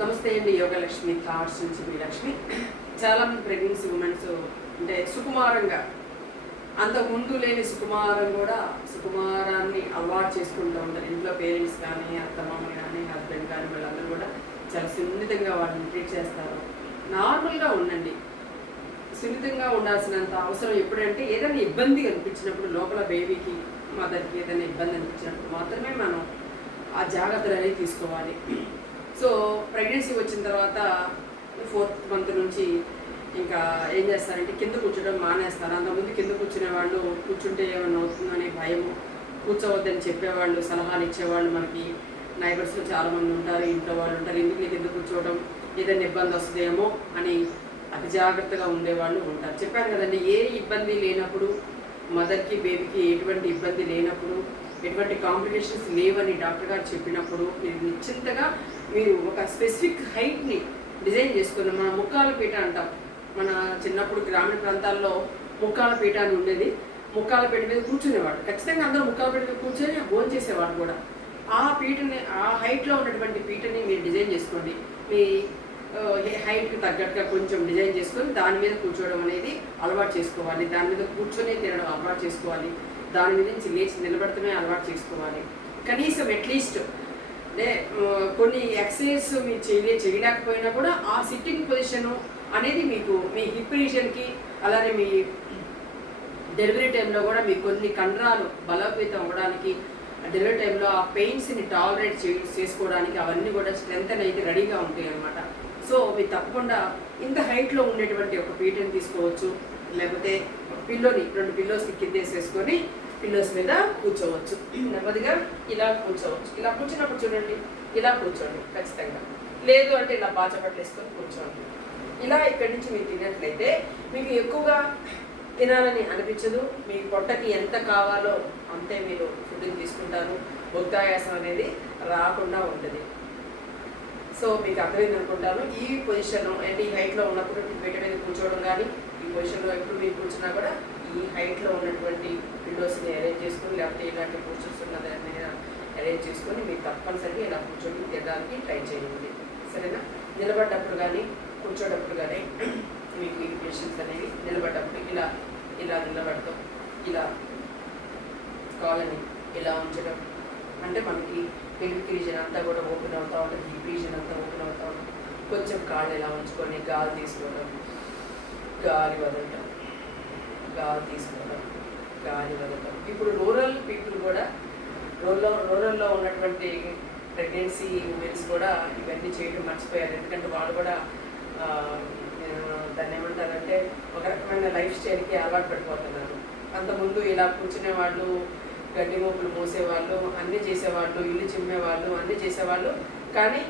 నమస్తే అండి. యోగలక్ష్మి థాట్స్ నుంచి మీ లక్ష్మి. చాలామంది ప్రెగ్నెన్సీ ఉమెన్స్ అంటే సుకుమారంగా అంతకుముందు లేని సుకుమారం కూడా సుకుమారాన్ని అలవాటు చేసుకుంటూ ఉంటారు. ఇంట్లో పేరెంట్స్ కానీ అత్తమామ కానీ హస్బెండ్ కానీ వీళ్ళందరూ కూడా చాలా సున్నితంగా వాళ్ళని ట్రీట్ చేస్తారు. నార్మల్గా ఉండండి. సున్నితంగా ఉండాల్సినంత అవసరం ఎప్పుడంటే ఏదైనా ఇబ్బంది అనిపించినప్పుడు, లోపల బేబీకి మదర్కి ఏదైనా ఇబ్బంది అనిపించినప్పుడు మాత్రమే మనం ఆ జాగ్రత్తలు అనేవి తీసుకోవాలి. సో ప్రెగ్నెన్సీ వచ్చిన తర్వాత 4th మంత్ నుంచి ఇంకా ఏం చేస్తారంటే కింద కూర్చోడం మానేస్తారు. అంతకుముందు కింద కూర్చునే వాళ్ళు కూర్చుంటే ఏమైనా అవుతుందనే భయము, కూర్చోవద్దని చెప్పేవాళ్ళు, సలహాలు ఇచ్చేవాళ్ళు మనకి నైబర్స్లో చాలామంది ఉంటారు, ఇంట్లో వాళ్ళు ఉంటారు. ఎందుకు కింద కూర్చోవడం, ఏదైనా ఇబ్బంది వస్తుందేమో అని అతి జాగ్రత్తగా ఉండేవాళ్ళు ఉంటారు. చెప్పాను కదండి, ఏ ఇబ్బంది లేనప్పుడు, మదర్కి బేబీకి ఎటువంటి ఇబ్బంది లేనప్పుడు, ఎటువంటి కాంప్లికేషన్స్ లేవని డాక్టర్ గారు చెప్పినప్పుడు మీరు నిశ్చింతగా మీరు ఒక స్పెసిఫిక్ హైట్ని డిజైన్ చేసుకుని, మన ముక్కాల పీట అంటాం. మన చిన్నప్పుడు గ్రామీణ ప్రాంతాల్లో ముక్కాల పీట అని ఉండేది. ముక్కాల పీట మీద కూర్చునేవాడు. ఖచ్చితంగా అందరూ ముక్కాల పీట మీద కూర్చొని భోజనం చేసేవాడు కూడా. ఆ పీటని, ఆ హైట్లో ఉన్నటువంటి పీటని మీరు డిజైన్ చేసుకోండి. మీ హైట్కి తగ్గట్టుగా కొంచెం డిజైన్ చేసుకొని దాని మీద కూర్చోవడం అనేది అలవాటు చేసుకోవాలి. దాని మీద కూర్చొని తినడం అలవాటు చేసుకోవాలి. దాని మీద నుంచి లేచి నిలబడటమే అలవాటు చేసుకోవాలి. కనీసం అట్లీస్ట్ అంటే కొన్ని ఎక్సర్సైజ్ మీరు చేయలేకపోయినా కూడా ఆ సిట్టింగ్ పొజిషను అనేది మీకు మీ హిప్ రీజన్కి, అలానే మీ డెలివరీ టైంలో కూడా మీకు కొన్ని కండరాలు బలోపేతం అవ్వడానికి, డెలివరీ టైంలో ఆ పెయిన్స్ని టాలరేట్ చేసుకోవడానికి అవన్నీ కూడా స్ట్రెంత్ అనేది రెడీగా ఉంటాయి అన్నమాట. సో మీరు తప్పకుండా ఇంత హైట్లో ఉండేటువంటి ఒక పీటని తీసుకోవచ్చు. లేకపోతే పిల్లోని 2 పిల్లోస్ కిందేసేసుకొని పిల్లోస్ మీద కూర్చోవచ్చు. నెమ్మదిగా ఇలా కూర్చోవచ్చు. ఇలా కూర్చున్నప్పుడు చూడండి, ఇలా కూర్చోండి ఖచ్చితంగా. లేదు అంటే ఇలా బాచపట్లు వేసుకొని కూర్చోండి. ఇలా ఇక్కడి నుంచి మీరు తిన్నట్లయితే మీకు ఎక్కువగా తినాలని అనిపించదు. మీ పొట్టకి ఎంత కావాలో అంతే మీరు ఫుడ్ని తీసుకుంటారు. భుక్తాయాసం అనేది రాకుండా ఉంటుంది. సో మీకు అర్థమైంది అనుకుంటాను. ఈ పొజిషన్ అంటే ఈ హైట్లో ఉన్నప్పుడు పీట మీద కూర్చోవడం కానీ, ఈ పొజిషన్లో ఎప్పుడు మీరు కూర్చున్నా కూడా ఈ హైట్లో ఉన్నటువంటి విండోస్ని అరేంజ్ చేసుకొని, లేకపోతే ఇలాంటి పోస్టర్స్ ఉన్నదాన్ని అరేంజ్ చేసుకొని మీరు తప్పనిసరిగా ఇలా కూర్చొని తినడానికి ట్రై చేయండి. సరేనా? నిలబడ్డప్పుడు కానీ కూర్చోటప్పుడు కానీ మీకు ఈ పొజిషన్స్ అనేవి నిలబడ్డప్పుడు ఇలా ఇలా నిలబడతాం, ఇలా కాళ్ళని ఇలా ఉంచడం అంటే మనకి పెల్విక్ రీజన్ అంతా కూడా ఓపెన్ అవుతూ ఉంటుంది. హిప్ రీజన్ అంతా ఓపెన్ అవుతూ ఉంటుంది. కొంచెం కాళ్ళు ఇలా ఉంచుకొని గాలి తీసుకోవడం, గాలి వదలటం, గాలి తీసుకోవడం, గాలి వదలటం. ఇప్పుడు రూరల్ పీపుల్ కూడా, రూరల్లో ఉన్నటువంటి ప్రెగ్నెన్సీ ఉమెన్స్ కూడా ఇవన్నీ చేయడం మర్చిపోయారు. ఎందుకంటే వాళ్ళు కూడా దాన్ని ఏమంటారంటే ఒక రకమైన లైఫ్ స్టైల్కి అలవాటు పడిపోతున్నారు. అంతకుముందు ఇలా కూర్చునే వాళ్ళు, గడ్డి మోపులు మోసేవాళ్ళు, అన్నీ చేసేవాళ్ళు, ఇల్లు చిమ్మేవాళ్ళు, అన్నీ చేసేవాళ్ళు. కానీ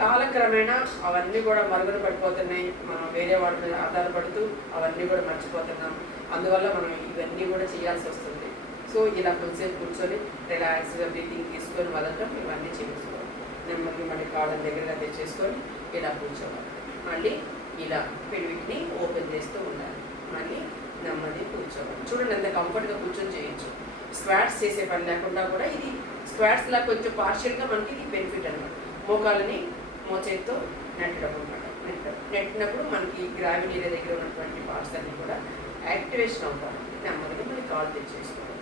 కాలక్రమేణా అవన్నీ కూడా మరుగున పడిపోతున్నాయి. మనం వేరే వాళ్ళ మీద ఆధారపడుతూ అవన్నీ కూడా మర్చిపోతున్నాం. అందువల్ల మనం ఇవన్నీ కూడా చేయాల్సి వస్తుంది. సో ఇలా కొంచెంసేపు కూర్చొని రిలాక్స్గా బ్రీతింగ్ తీసుకొని వదలటం, ఇవన్నీ చేసుకోవాలి. నెమ్మది మళ్ళీ కాళ్ళని దగ్గరగా తెచ్చేసుకొని ఇలా కూర్చోవాలి. మళ్ళీ ఇలా పెల్విక్ని ఓపెన్ చేస్తూ ఉండాలి. మళ్ళీ నెమ్మది కూర్చోవాలి. చూడండి ఎంత కంఫర్ట్గా కూర్చొని చేయొచ్చు. స్క్వాట్స్ చేసే పని లేకుండా కూడా ఇది స్క్వాట్స్లా కొంచెం పార్షియల్గా మనకి ఇది బెనిఫిట్ అనమాట. మోకాలని మోచేతితో నెట్టడం అనమాట. నెట్టినప్పుడు మనకి గ్రావిటీ దగ్గర ఉన్నటువంటి పార్ట్స్ అన్నీ కూడా యాక్టివేషన్ అవుతారు. నెమ్మదిగా మళ్ళీ కాళ్ళు తెచ్చేసుకోవాలి.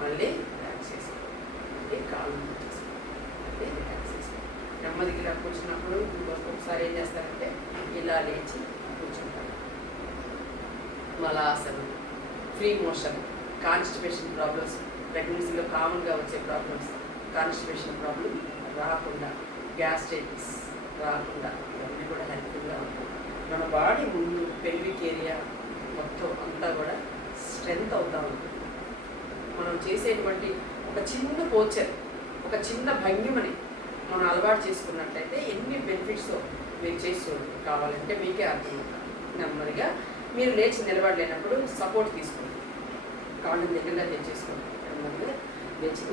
మళ్ళీ రిలాక్స్ చేసుకోవాలి. మళ్ళీ కాళ్ళు తెచ్చేసుకోవాలి. మళ్ళీ రిలాక్స్ చేసుకోవాలి. నెమ్మదిగా ఇలా కూర్చున్నప్పుడు ఇంకొకసారి ఏం చేస్తారంటే ఇలా లేచి కూర్చుంటారు. మలాసనం, ఫ్రీ మోషన్, కాన్స్టిపేషన్ ప్రాబ్లమ్స్, ప్రెగ్నెన్సీలో కామన్గా వచ్చే ప్రాబ్లమ్స్, కాన్స్టిపేషన్ ప్రాబ్లం రాకుండా, గ్యాస్ట్రైటిస్ రాకుండా ఇవన్నీ కూడా హెల్ప్ఫుల్గా ఉంటాయి. మన బాడీ ముందు పెల్విక్ ఏరియా మొత్తం అంతా కూడా స్ట్రెంగ్త్ అవుతూ ఉంటుంది. మనం చేసేటువంటి ఒక చిన్న పోచర్, ఒక చిన్న భంగిమని మనం అలవాటు చేసుకున్నట్లయితే ఎన్ని బెనిఫిట్స్ మీరు చేసి కావాలంటే మీకే అర్థం. నెమ్మదిగా మీరు లేచి నిలబడలేనప్పుడు సపోర్ట్ తీసుకోండి. కాళ్ళని దగ్గరగా తెచ్చేసుకోండి. నెమ్మదిగా లేచి